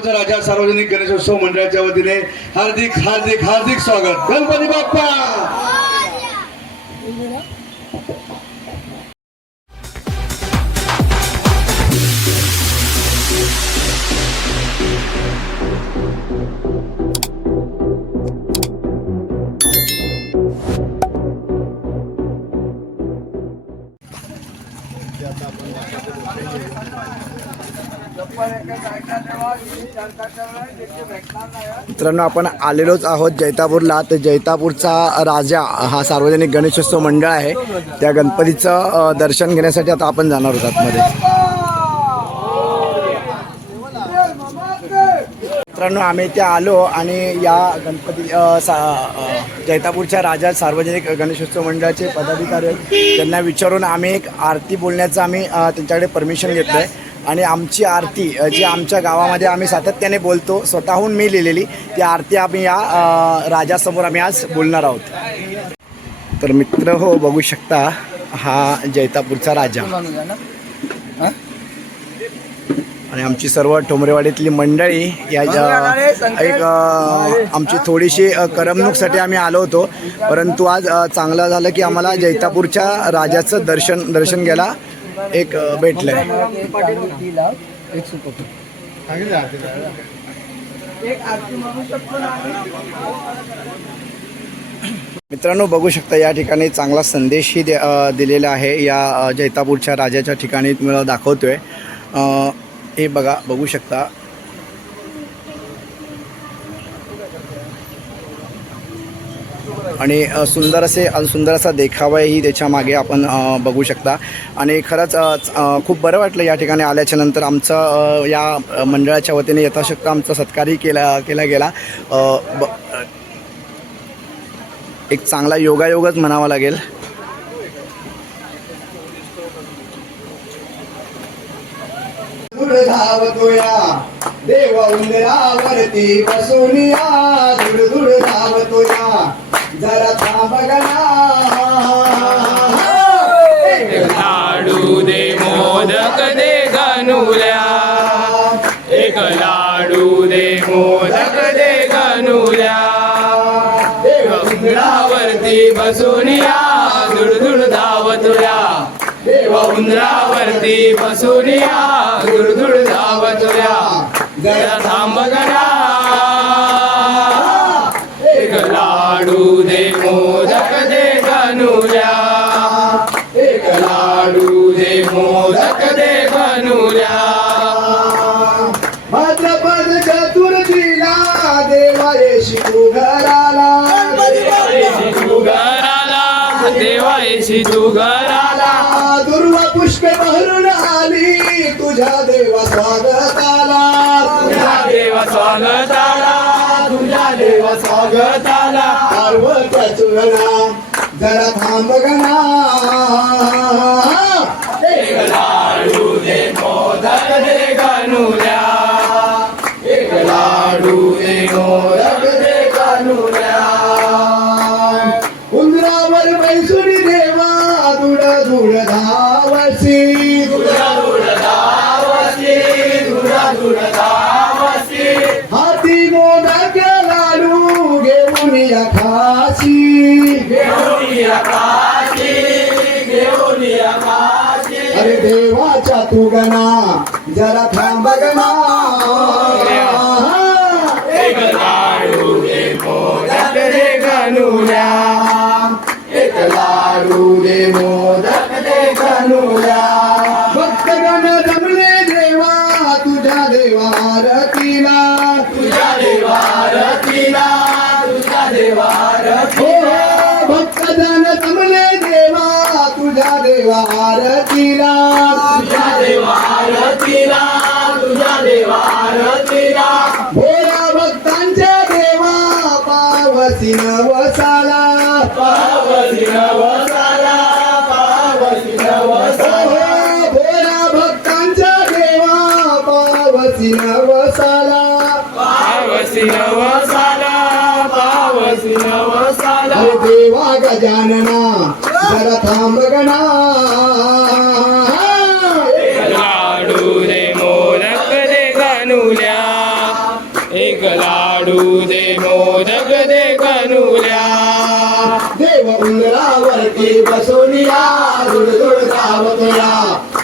जयपूरचा राजा सार्वजनिक गणेशोत्सव मंडळाच्या वतीने हार्दिक हार्दिक हार्दिक स्वागत. गणपती बाप्पा! मित्रांनो आपण आलेलोच आहोत जैतापूरला. तर जैतापूरचा राजा हा सार्वजनिक गणेशोत्सव मंडळ आहे. त्या गणपतीचं दर्शन घेण्यासाठी आता आपण जाणार आहोत आतमध्ये. मित्रांनो आम्ही इथे आलो आणि या गणपती सा जैतापूरच्या राजा सार्वजनिक गणेशोत्सव मंडळाचे पदाधिकारी आहेत. त्यांना विचारून आम्ही एक आरती बोलण्याचं आम्ही त्यांच्याकडे परमिशन घेतलं आहे आणि आमची आरती जी आमच्या गावामध्ये आम्ही सातत्याने बोलतो स्वतःहून मी लिहिलेली ती आरती आम्ही या राजासमोर आम्ही आज बोलणार आहोत. तर मित्र हो बघू शकता हा जैतापूरचा राजा. आणि आमची सर्व ठोंबरेवाडीतली मंडळी या एक आमची थोडीशी करमणूकसाठी आम्ही आलो होतो परंतु आज चांगलं झालं की आम्हाला जैतापूरच्या राजाचं दर्शन दर्शन घ्यायला एक भेटलं भेटलंय. मित्रांनो बघू शकता या ठिकाणी चांगला संदेशही दे- दिलेला आहे. या जैतापूरच्या राजाच्या ठिकाणी तुम्हाला दाखवतोय. हे बघा बघू शकता. आणि सुंदर असे सुंदर असा देखावाही त्याच्यामागे आपण बघू शकता. आणि खरंच खूप बरं वाटलं या ठिकाणी आल्याच्यानंतर आमचं या मंडळाच्या वतीने यथाशक्त आमचा सत्कारही केला केला गेला. ब- एक चांगला योगायोगच म्हणावा लागेल. धावतोया देव उंदरावरती बसूनिया दूर लाडू दे मोदक दे गणुल्या एक लाडू दे मोदक दे गणुल्या देव उंदरावरती बसून या दुडदुड धावतुया देव उंदरावरती बसून या दुडदुड धावतुया जरा थांब गणा एक लाडू दे देवायशी तू घराला दुर्वा पुष्पे भरून आली. तुझ्या देवा स्वागताला. तुझ्या देवा स्वागताला. तुझ्या देवा स्वागताला. पार्वत्या चुलना जरा थांब गणा लाडू दे मोदक दे. देवाच्या तू गणा जरा थांब गणा एक लाडू दे मोदक दे गणुल्या एक लाडू दे मोदक पावसी नवसाला पावसी नवसाला पावसी नवसाला हो भोळा भक्तांच्या देवा पावसी नवसाला पावसी नवसाला पावसी नवसाला अरे देवा गजानना जरा थांब गणा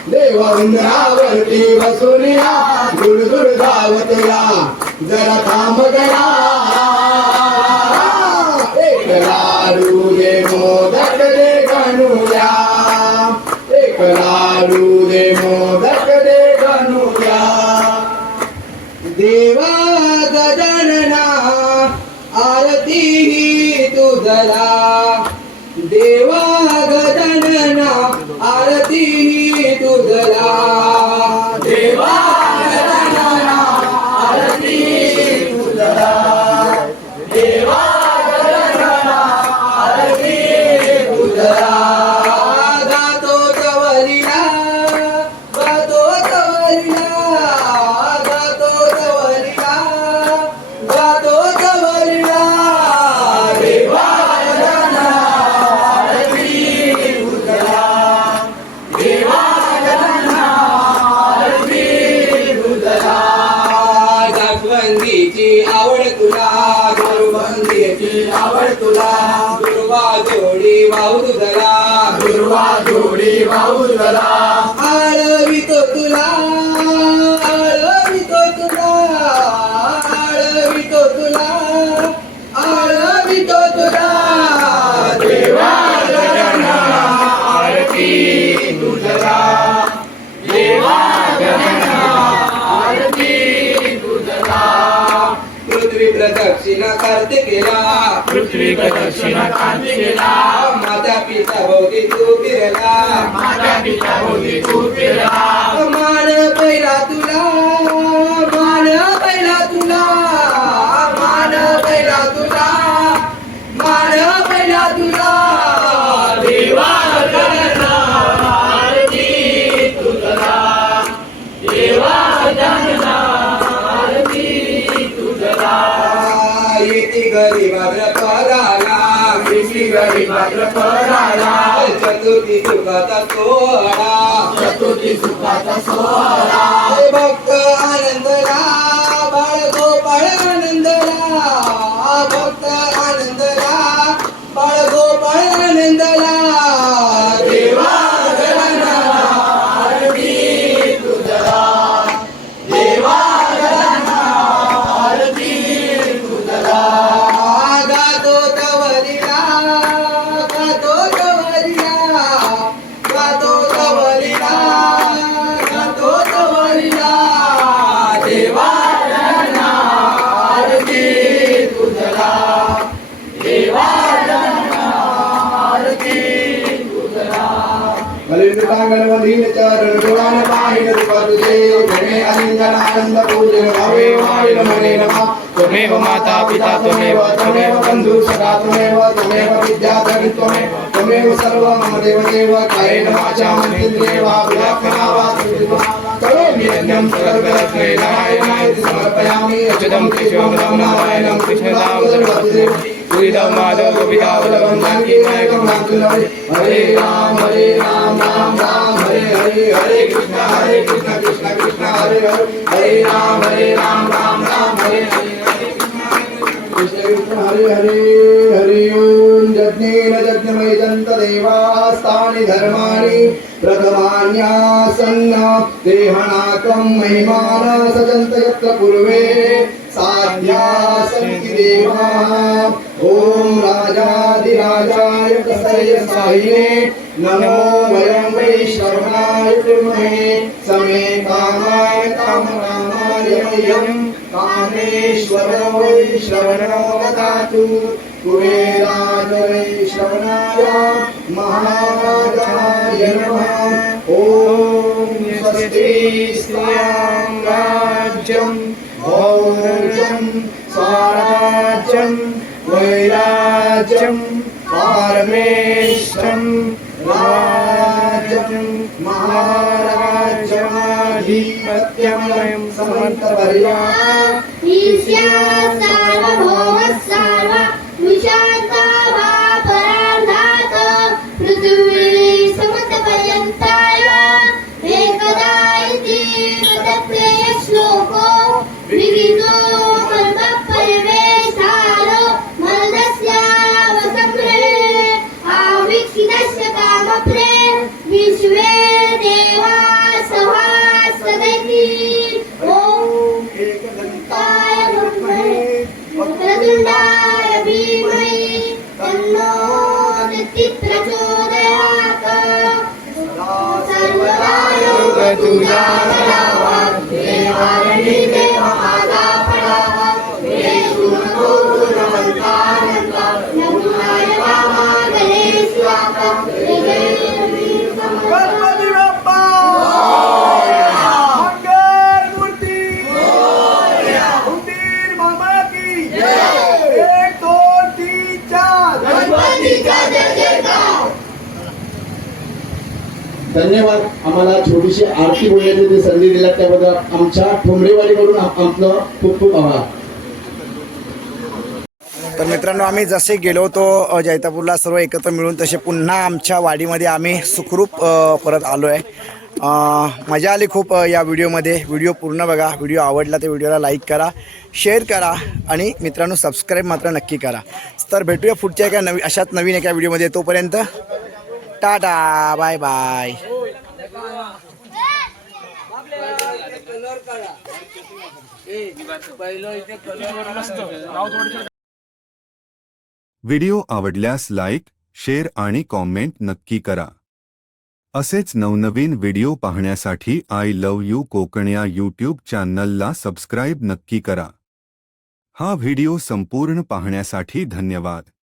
देव उंदरावरती बसून या दूर धावत या जरा थांब गया. एक लाडू दे मोदक दे गणूया. एक लाडू दे मोदक दे गणूया. देवा गजानना आरती ही तुझला देवा गजानना आरती जोडी वाहू तुझला दुर्वा जोडी वाहू तुझला आळवितो तुला आळवितो तुला आळवितो तुला आळवितो तुला. देवा आरती तुझला देवा पृथ्वी प्रदक्षिणा करते गेला पृथ्वी प्रदक्षिणा कांती गेला माता पिता भोवती तू फिरला माझ्या पिता होती तू फिरला मान पहिला तुला घरी भाद्रपदाला. चतुर्थी सुखाचा सोहळा चतुर्थी सुखाचा सोहळा भक्त मलिनतांगणमधीन चरण गुणान पाहिन रूपा तुझे गणे अलिंगन आनंद पूजन भावे वाविल मने नमा त्वमेव माता पिता त्वमेव त्वमेव बंधु सखा त्वमेव त्वमेव विद्याधरी त्वमेव त्वमेव सर्व मम देव देव कायेन वाचा मनेन्द्रियेवा विलापना वा करोमि यज्ञं सर्वरत्ने नारायणाय समर्पयामि अच्युतं केशवं नारायणं कृष्णदामोदरं श्रीराम माधव गोपिकावल्लभं जानकी नायकं हरे राम हरे राम राम राम हरे हरे हरे कृष्ण हरे कृष्ण कृष्ण कृष्ण हरे हरे हरे राम हरे राम राम राम हरे हरे हरे कृष्ण कृष्ण हरे हरे हरि ओम यज्ञेन जन्त देवास्तानि धर्माणि प्रथमान्यासन्न देहनाकं महिमान सजन्त यत्र पूर्वे साध्या सन्ति देवाः ॐ राजाधिराजाय तस्य साहिने नमो वयं वै श्रवणाय कुर्महे समे कामाय कामकामाय मह्यं कामेश्वरो वै श्रवणो ददातु। कुबेराज वै श्रवणाय महाराजाय नमः। ॐ स्वस्ति स्त्रियां राज्यं भौर्यं स्वराज्यं वैराज्यं पारमेष्ठं राज्यं महाराज्यमाधिपत्यं समन्तवर्या ईश्या सार्वभौम सार्व विशांता वा परार्धात पृथ्वी समतपर्यंताय एकदा इति तत्तेय श्लोको विविधो सर्वदा योग तुझा घडावा देवारणी धन्यवाद. आम्हाला छोटीशी आरती बोलण्याची जी संधी दिला त्याबद्दल आमच्या ठोंबरेवाडीकडून आपलं खूप खूप आभार. तर मित्रांनो आम्ही जसे गेलो होतो जैतापूरला सर्व एकत्र मिळून तसे पुन्हा आमच्या वाडीमध्ये आम्ही सुखरूप परत आलो आहे मजा आली खूप या व्हिडिओमध्ये. व्हिडिओ पूर्ण बघा. व्हिडिओ आवडला तर व्हिडिओला लाईक करा शेअर करा आणि मित्रांनो सबस्क्राईब मात्र नक्की करा. तर भेटूया पुढच्या एका नवी अशाच नवीन एका व्हिडिओमध्ये. तोपर्यंत टाटा बाय बाय व्हिडिओ आवडल्यास लाईक शेअर आणि कॉमेंट नक्की करा. असेच नवनवीन व्हिडिओ पाहण्यासाठी आय लव यू कोकण या यूट्यूब चॅनलला सबस्क्राईब नक्की करा. हा व्हिडिओ संपूर्ण पाहण्यासाठी धन्यवाद.